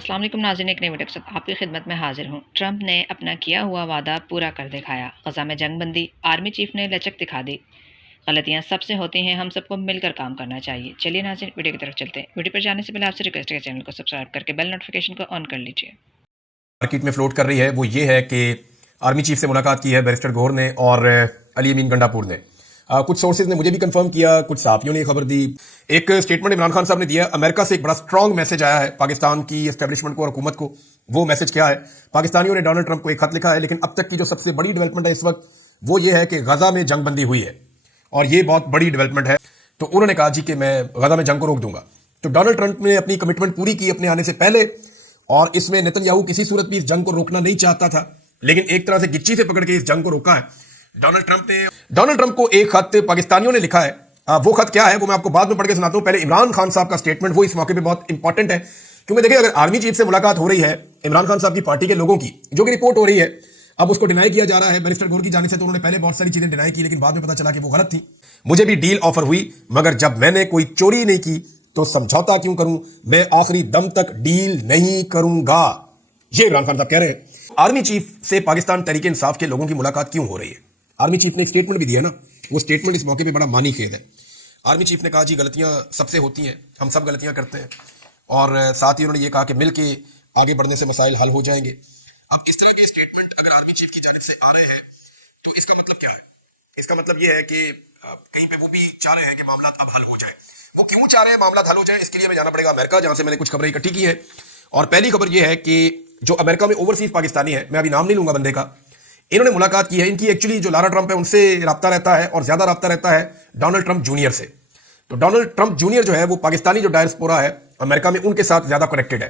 السلام علیکم ناظرین، ایک نئی ویڈیو کے ساتھ آپ کی خدمت میں حاضر ہوں۔ ٹرمپ نے اپنا کیا ہوا وعدہ پورا کر دکھایا، غزہ میں جنگ بندی، آرمی چیف نے لچک دکھا دی۔ غلطیاں سب سے ہوتی ہیں، ہم سب کو مل کر کام کرنا چاہیے۔ چلیے ناظرین، ویڈیو کی طرف چلتے ہیں۔ ویڈیو پر جانے سے پہلے آپ سے ریکویسٹ ہے کہ چینل کو سبسکرائب کر کے بیل نوٹیفیکیشن کو آن کر لیجیے۔ مارکیٹ میں فلوٹ کر رہی ہے وہ یہ ہے کہ آرمی چیف سے ملاقات کی ہے بیرسٹر گوہر نے اور علی امین گنڈاپور نے۔ کچھ سورسز نے مجھے بھی کنفرم کیا، کچھ صحافیوں نے خبر دی۔ ایک سٹیٹمنٹ عمران خان صاحب نے دیا، امریکہ سے ایک بڑا سٹرانگ میسج آیا ہے پاکستان کی اسٹیبلشمنٹ کو اور حکومت کو۔ وہ میسج کیا ہے؟ پاکستانیوں نے ڈونلڈ ٹرمپ کو ایک خط لکھا ہے، لیکن اب تک کی جو سب سے بڑی ڈیولپمنٹ ہے اس وقت وہ یہ ہے کہ غزہ میں جنگ بندی ہوئی ہے، اور یہ بہت بڑی ڈیولپمنٹ ہے۔ تو انہوں نے کہا جی کہ میں غزہ میں جنگ کو روک دوں گا۔ تو ڈونلڈ ٹرمپ نے اپنی کمٹمنٹ پوری کی اپنے آنے سے پہلے، اور اس میں نیتن یاہو کسی صورت بھی اس جنگ کو روکنا نہیں چاہتا تھا، لیکن ایک طرح سے گچی سے پکڑ کے اس جنگ کو روکا ہے ڈونلڈ ٹرمپ نے۔ ڈونلڈ ٹرمپ کو ایک خط پاکستانیوں نے لکھا ہے، وہ خط کیا ہے وہ میں آپ کو بعد میں پڑھ کے سناتا ہوں۔ پہلے عمران خان صاحب کا سٹیٹمنٹ وہ اس موقع پہ بہت امپورٹنٹ ہے، کیونکہ دیکھیں اگر آرمی چیف سے ملاقات ہو رہی ہے عمران خان صاحب کی پارٹی کے لوگوں کی، جو کہ رپورٹ ہو رہی ہے، اب اس کو ڈینائی کیا جا رہا ہے بیرسٹر گوہر کی جانب سے، تو انہوں نے پہلے بہت ساری چیزیں ڈینائی کی، لیکن بعد میں پتہ چلا کہ وہ غلط تھی۔ مجھے بھی ڈیل آفر ہوئی، مگر جب میں نے کوئی چوری نہیں کی تو سمجھوتا کیوں کروں؟ میں آخری دم تک ڈیل نہیں کروں گا، یہ عمران خان صاحب کہہ رہے ہیں۔ آرمی چیف سے پاکستان تحریک انصاف کے لوگوں کی ملاقات کیوں ہو رہی ہے؟ آرمی چیف نے ایک سٹیٹمنٹ بھی دیا نا، وہ سٹیٹمنٹ اس موقع پہ بڑا معنی خیز ہے۔ آرمی چیف نے کہا جی غلطیاں سب سے ہوتی ہیں، ہم سب غلطیاں کرتے ہیں، اور ساتھ ہی انہوں نے یہ کہا کہ مل کے آگے بڑھنے سے مسائل حل ہو جائیں گے۔ اب اس طرح کے سٹیٹمنٹ اگر آرمی چیف کی جانب سے آ رہے ہیں تو اس کا مطلب کیا ہے؟ اس کا مطلب یہ ہے کہ کہیں پہ وہ بھی چاہ رہے ہیں کہ معاملات اب حل ہو جائے۔ وہ کیوں چاہ رہے ہیں معاملات حل ہو جائے؟ اس کے لیے ہمیں جانا پڑے گا امریکہ، جہاں سے میں نے کچھ خبریں اکٹھی کی ہیں۔ اور پہلی خبر یہ ہے کہ جو امریکہ میں اوورسیز پاکستانی ہے، میں ابھی نام نہیں لوں گا بندے کا، انہوں نے ملاقات کی ہے۔ ان کی ایکچولی جو لارا ٹرمپ ہے ان سے رابطہ رہتا ہے، اور زیادہ رابطہ رہتا ہے ڈونلڈ ٹرمپ جونیئر سے۔ تو ڈونلڈ ٹرمپ جونیئر جو ہے وہ پاکستانی جو ڈائسپورا ہے امریکہ میں، ان کے ساتھ زیادہ کنیکٹڈ ہے۔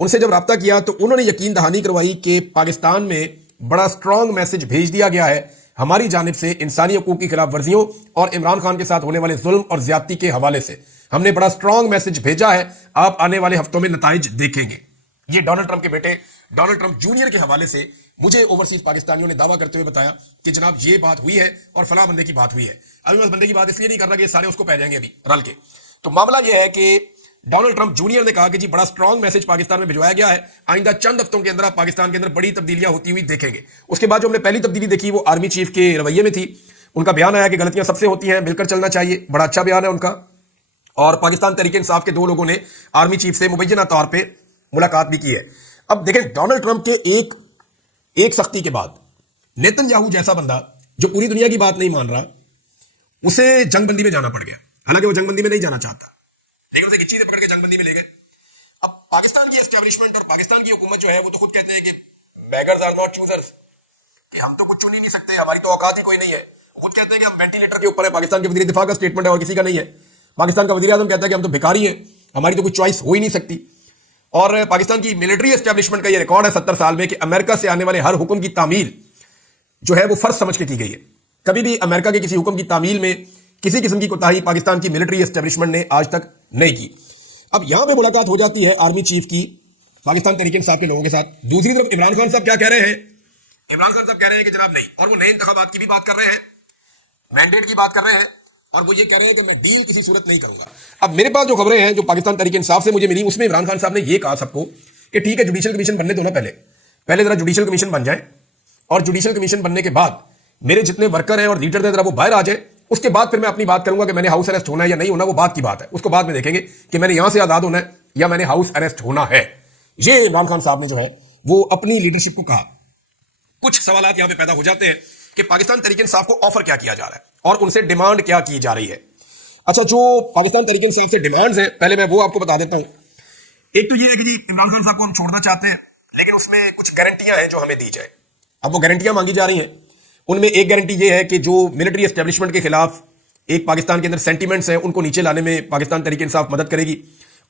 ان سے جب رابطہ کیا تو انہوں نے یقین دہانی کروائی کہ پاکستان میں بڑا سٹرانگ میسج بھیج دیا گیا ہے ہماری جانب سے انسانی حقوق کی خلاف ورزیوں اور عمران خان کے ساتھ ہونے والے ظلم اور زیادتی کے حوالے سے۔ ہم نے بڑا سٹرانگ میسج بھیجا ہے، آپ آنے والے ہفتوں میں نتائج دیکھیں گے۔ یہ ڈونلڈ ٹرمپ کے بیٹے ڈونلڈ ٹرمپ جونیئر کے حوالے سے مجھے اوورسیز پاکستانیوں نے دعویٰ کرتے ہوئے بتایا کہ جناب یہ بات ہوئی ہے اور فلاں بندے کی بات ہوئی ہے۔ ابھی میں اس بندے کی بات اس لیے نہیں کر رہا کہ یہ سارے اس کو پہ جائیں گے ابھی رل کے۔ تو معاملہ یہ ہے کہ ڈونلڈ ٹرمپ جونیئر نے کہا کہ جی بڑا سٹرانگ میسج پاکستان میں بھجوایا گیا ہے، آئندہ چند ہفتوں کے اندر آپ پاکستان کے اندر بڑی تبدیلیاں ہوتی ہوئی دیکھیں گے۔ اس کے بعد جو ہم نے پہلی تبدیلی دیکھی وہ آرمی چیف کے رویے میں تھی۔ ان کا بیان آیا کہ غلطیاں سب سے ہوتی ہیں، مل کر چلنا چاہیے، بڑا اچھا بیان ہے ان کا۔ اور پاکستان تحریک انصاف کے دو لوگوں نے آرمی چیف سے مبینہ طور پہ ملاقات بھی کی ہے۔ اب دیکھیں ڈونلڈ ٹرمپ کے ایک سختی کے بعد نیتن یاہو جیسا بندہ جو پوری دنیا کی بات نہیں مان رہا، اسے جنگ بندی میں جانا پڑ گیا۔ حالانکہ وہ جنگ بندی میں نہیں جانا چاہتا، لیکن اسے گچی سے پکڑ کے جنگ بندی میں لے گئے۔ اب پاکستان کی اسٹیبلشمنٹ اور پاکستان کی حکومت جو ہے وہ تو خود کہتے ہیں کہ بیگرز آر ناٹ چوزرز، کہ ہم تو کچھ چن ہی نہیں سکتے، ہماری تو اوقات ہی کوئی نہیں ہے۔ خود کہتے ہیں کہ ہم وینٹیلیٹر کے اوپر ہے۔ پاکستان کے وزیر دفاع کا سٹیٹمنٹ ہے اور کسی کا نہیں ہے۔ پاکستان کا وزیر اعظم کہتا ہے کہ ہم تو بھکاری ہیں، ہماری تو کوئی چوائس ہو ہی نہیں سکتی۔ اور پاکستان کی ملٹری اسٹیبلشمنٹ کا یہ ریکارڈ ہے 70 سال میں کہ امریکہ سے آنے والے ہر حکم کی تعمیل جو ہے وہ فرض سمجھ کے کی گئی ہے۔ کبھی بھی امریکہ کے کسی حکم کی تعمیل میں کسی قسم کی کوتاہی پاکستان کی ملٹری اسٹیبلشمنٹ نے آج تک نہیں کی۔ اب یہاں پہ ملاقات ہو جاتی ہے آرمی چیف کی پاکستان تحریک انصاف کے لوگوں کے ساتھ۔ دوسری طرف عمران خان صاحب کیا کہہ رہے ہیں؟ عمران خان صاحب کہہ رہے ہیں کہ جناب نہیں، اور وہ نئے انتخابات کی بھی بات کر رہے ہیں، مینڈیٹ کی بات کر رہے ہیں، اور وہ یہ کہہ رہے ہیں کہ میں ڈیل کسی صورت نہیں کروں گا۔ اب میرے پاس جو خبریں ہیں جو پاکستان تحریک انصاف سے مجھے ملی، اس میں عمران خان صاحب نے یہ کہا سب کو کہ ٹھیک ہے جوڈیشل کمیشن بننے دو نا، پہلے ذرا جوڈیشل کمیشن بن جائے، اور جوڈیشل کمیشن بننے کے بعد میرے جتنے ورکر ہیں اور لیڈر ہیں ذرا وہ باہر آ جائیں، اس کے بعد پھر میں اپنی بات کروں گا کہ میں نے ہاؤس اریسٹ ہونا ہے یا نہیں ہونا، وہ بات کی بات ہے، اس کو بعد میں دیکھیں گے کہ میں نے یہاں سے آزاد ہونا ہے یا میں نے ہاؤس اریسٹ ہونا ہے۔ یہ عمران خان صاحب نے جو ہے وہ اپنی لیڈرشپ کو کہا۔ کچھ سوالات یہاں پہ پیدا ہو جاتے ہیں کہ پاکستان تحریک انصاف کو آفر کیا کیا جا رہا ہے اور ان سے ڈیمانڈ کیا کی جا رہی ہے۔ اچھا، جو پاکستان تحریک انصاف سے ڈیمانڈز ہیں پہلے میں وہ آپ کو بتا دیتا ہوں۔ ایک تو یہ ہے کہ جی عمران خان صاحب کو ہم چھوڑنا چاہتے ہیں، لیکن اس میں کچھ گارنٹیاں ہیں جو ہمیں دی جائیں۔ اب وہ گارنٹیاں مانگی جا رہی ہیں، ان میں ایک گارنٹی یہ ہے کہ جو ملٹری اسٹیبلشمنٹ کے خلاف ایک پاکستان کے اندر سینٹیمنٹس ہیں ان کو نیچے لانے میں پاکستان تحریک انصاف مدد کرے گی،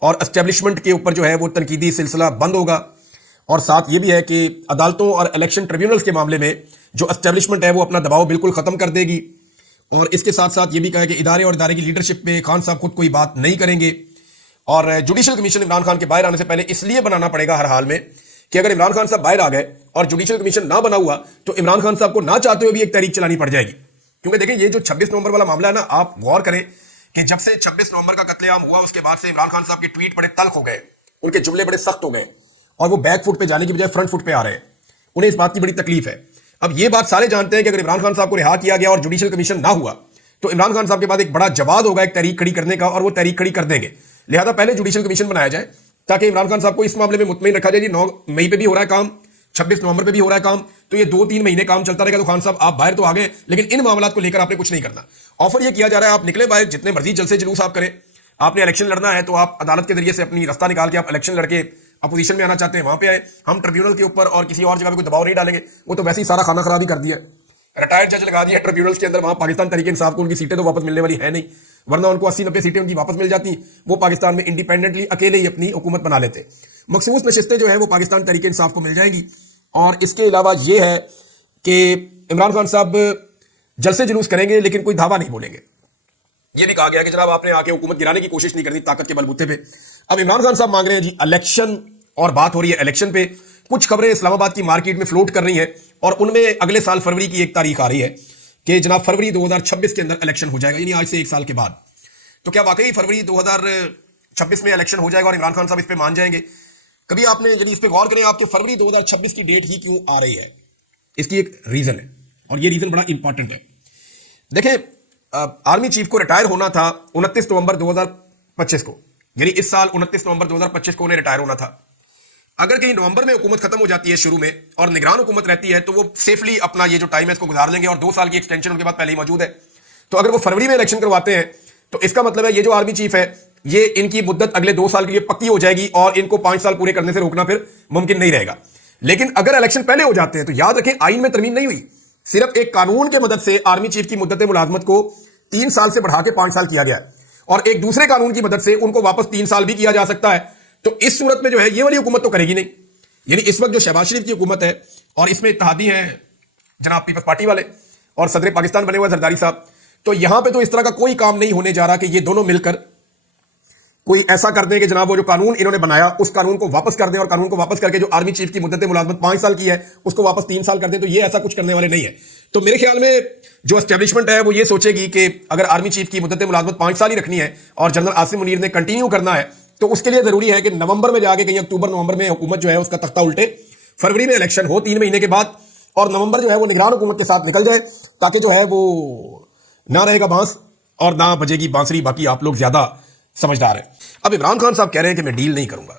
اور اسٹیبلشمنٹ کے اوپر جو ہے وہ تنقیدی سلسلہ بند ہوگا۔ اور ساتھ یہ بھی ہے کہ عدالتوں اور الیکشن ٹریبیونلز کے معاملے میں جو اسٹیبلشمنٹ ہے وہ اپنا دباؤ بالکل ختم کر دے گی۔ اور اس کے ساتھ ساتھ یہ بھی کہا ہے کہ ادارے اور ادارے کی لیڈرشپ پہ خان صاحب خود کوئی بات نہیں کریں گے۔ اور جوڈیشل کمیشن عمران خان کے باہر آنے سے پہلے اس لیے بنانا پڑے گا ہر حال میں کہ اگر عمران خان صاحب باہر آ گئے اور جوڈیشل کمیشن نہ بنا ہوا تو عمران خان صاحب کو نہ چاہتے ہوئے بھی ایک تحریک چلانی پڑ جائے گی۔ کیونکہ دیکھیں یہ جو 26 نومبر والا معاملہ ہے نا، آپ غور کریں کہ جب سے 26 نومبر کا قتل عام ہوا اس کے بعد سے عمران خان صاحب کے ٹویٹ بڑے تلخ ہو گئے، ان کے جملے بڑے سخت ہو گئے، اور وہ بیک فٹ پہ جانے کی بجائے فرنٹ فٹ پہ آ رہے ہیں. انہیں اس بات کی بڑی تکلیف ہے. اب یہ بات سارے جانتے ہیں کہ اگر عمران خان صاحب کو رہا کیا گیا اور جوڈیشل کمیشن نہ ہوا تو عمران خان صاحب کے بعد ایک بڑا جواد ہوگا ایک تحریک کھڑی کرنے کا, اور وہ تحریک کھڑی کر دیں گے. لہذا پہلے جوڈیشل کمیشن بنایا جائے تاکہ عمران خان صاحب کو اس معاملے میں مطمئن رکھا جائے. جی 9 مئی پہ بھی ہو رہا ہے کام, 26 نومبر پہ بھی ہو رہا ہے کام, تو یہ 2-3 مہینے کام چلتا رہے گا. تو خان صاحب آپ باہر تو آ گئے, لیکن ان معاملات کو لے کر آپ نے کچھ نہیں کرنا. آفر یہ کیا جا رہا ہے آپ نکلے باہر, جتنے مرضی جلسے جلوس آپ کریں. آپ نے الیکشن لڑنا ہے تو آپ عدالت کے ذریعے سے اپنی رستہ نکال کے آپ الیکشن لڑ کے اپوزیشن میں آنا چاہتے ہیں وہاں پہ آئے. ہم ٹریبیونل کے اوپر اور کسی اور جگہ پہ کوئی دباؤ نہیں ڈالیں گے. وہ تو ویسے ہی سارا خانہ خرابی کر دیا ہے, ریٹائرڈ جج لگا دیا ٹریبیونلز کے اندر. وہاں پاکستان تحریک انصاف کو ان کی سیٹیں تو واپس ملنے والی ہے نہیں, ورنہ ان کو 80-90 سیٹیں ان کی واپس مل جاتی. وہ پاکستان میں انڈیپینڈنٹلی اکیلے ہی اپنی حکومت بنا لیتے. مخصوص نشستیں جو ہیں وہ پاکستان تحریک انصاف کو مل جائیں گی. اور اس کے علاوہ یہ ہے کہ عمران خان صاحب جلسے جلوس کریں گے لیکن کوئی دھاوا نہیں بولیں گے. یہ بھی کہا گیا کہ جناب آپ نے آ کے حکومت گرانے کی کوشش نہیں کرنی طاقت کے بلبوتے پہ. اب عمران خان صاحب مانگ رہے ہیں جی الیکشن, اور بات ہو رہی ہے الیکشن پہ. کچھ خبریں اسلام آباد کی مارکیٹ میں فلوٹ کر رہی ہیں اور ان میں اگلے سال فروری کی ایک تاریخ آ رہی ہے کہ جناب فروری 2026 کے اندر الیکشن ہو جائے گا, یعنی آج سے 1 سال کے بعد. تو کیا واقعی فروری 2026 میں الیکشن ہو جائے گا اور عمران خان صاحب اس پہ مان جائیں گے؟ کبھی آپ نے یعنی اس پہ غور کریں آپ کہ فروری 2026 کی ڈیٹ ہی کیوں آ رہی ہے. اس کی ایک ریزن ہے اور یہ ریزن بڑا امپورٹنٹ ہے. دیکھیں آرمی چیف کو ریٹائر ہونا تھا 29 نومبر 2025 کو, یعنی اس سال 29 نومبر 2025 کو انہیں ریٹائر ہونا تھا. اگر کہیں نومبر میں حکومت ختم ہو جاتی ہے شروع میں اور نگران حکومت رہتی ہے تو وہ سیفلی اپنا یہ جو ٹائم ہے اس کو گزار لیں گے, اور 2 سال کی ایکسٹینشن ان کے بعد پہلے ہی موجود ہے. تو اگر وہ فروری میں الیکشن کرواتے ہیں تو اس کا مطلب ہے یہ جو آرمی چیف ہے یہ ان کی مدت اگلے 2 سال کے لیے پکی ہو جائے گی اور ان کو 5 سال پورے کرنے سے روکنا پھر ممکن نہیں رہے گا. لیکن اگر الیکشن پہلے ہو جاتے ہیں تو یاد رکھیں آئین میں ترمیم نہیں ہوئی, صرف ایک قانون کے مدد سے آرمی چیف کی مدت ملازمت کو 3 سال سے بڑھا کے 5 سال کیا گیا ہے, اور ایک دوسرے قانون کی مدد سے ان کو واپس 3 سال بھی کیا جا سکتا ہے. تو اس صورت میں جو ہے یہ والی حکومت تو کرے گی نہیں. یعنی اس وقت جو شہباز شریف کی حکومت ہے اور اس میں اتحادی ہیں جناب پیپلز پارٹی والے اور صدر پاکستان بنے ہوئے زرداری صاحب, تو یہاں پہ تو اس طرح کا کوئی کام نہیں ہونے جا رہا کہ یہ دونوں مل کر کوئی ایسا کر دیں کہ جناب وہ جو قانون انہوں نے بنایا اس قانون کو واپس کر دیں, اور قانون کو واپس کر کے جو آرمی چیف کی مدت ملازمت 5 سال کی ہے اس کو واپس 3 سال کر دیں. تو یہ ایسا کچھ کرنے والے نہیں ہے. تو میرے خیال میں جو اسٹیبلشمنٹ ہے وہ یہ سوچے گی کہ اگر آرمی چیف کی مدت ملازمت 5 سال ہی رکھنی ہے اور جنرل عاصم منیر نے کنٹینیو کرنا ہے تو اس کے لیے ضروری ہے کہ نومبر میں جا کے کہیں اکتوبر نومبر میں حکومت جو ہے اس کا تختہ الٹے, فروری میں الیکشن ہو 3 مہینے کے بعد, اور نومبر جو ہے وہ نگران حکومت کے ساتھ نکل جائے تاکہ جو ہے وہ نہ رہے گا بانس اور نہ بجے گی بانسری. باقی آپ لوگ زیادہ سمجھدار ہیں. اب عمران خان صاحب کہہ رہے ہیں کہ میں ڈیل نہیں کروں گا.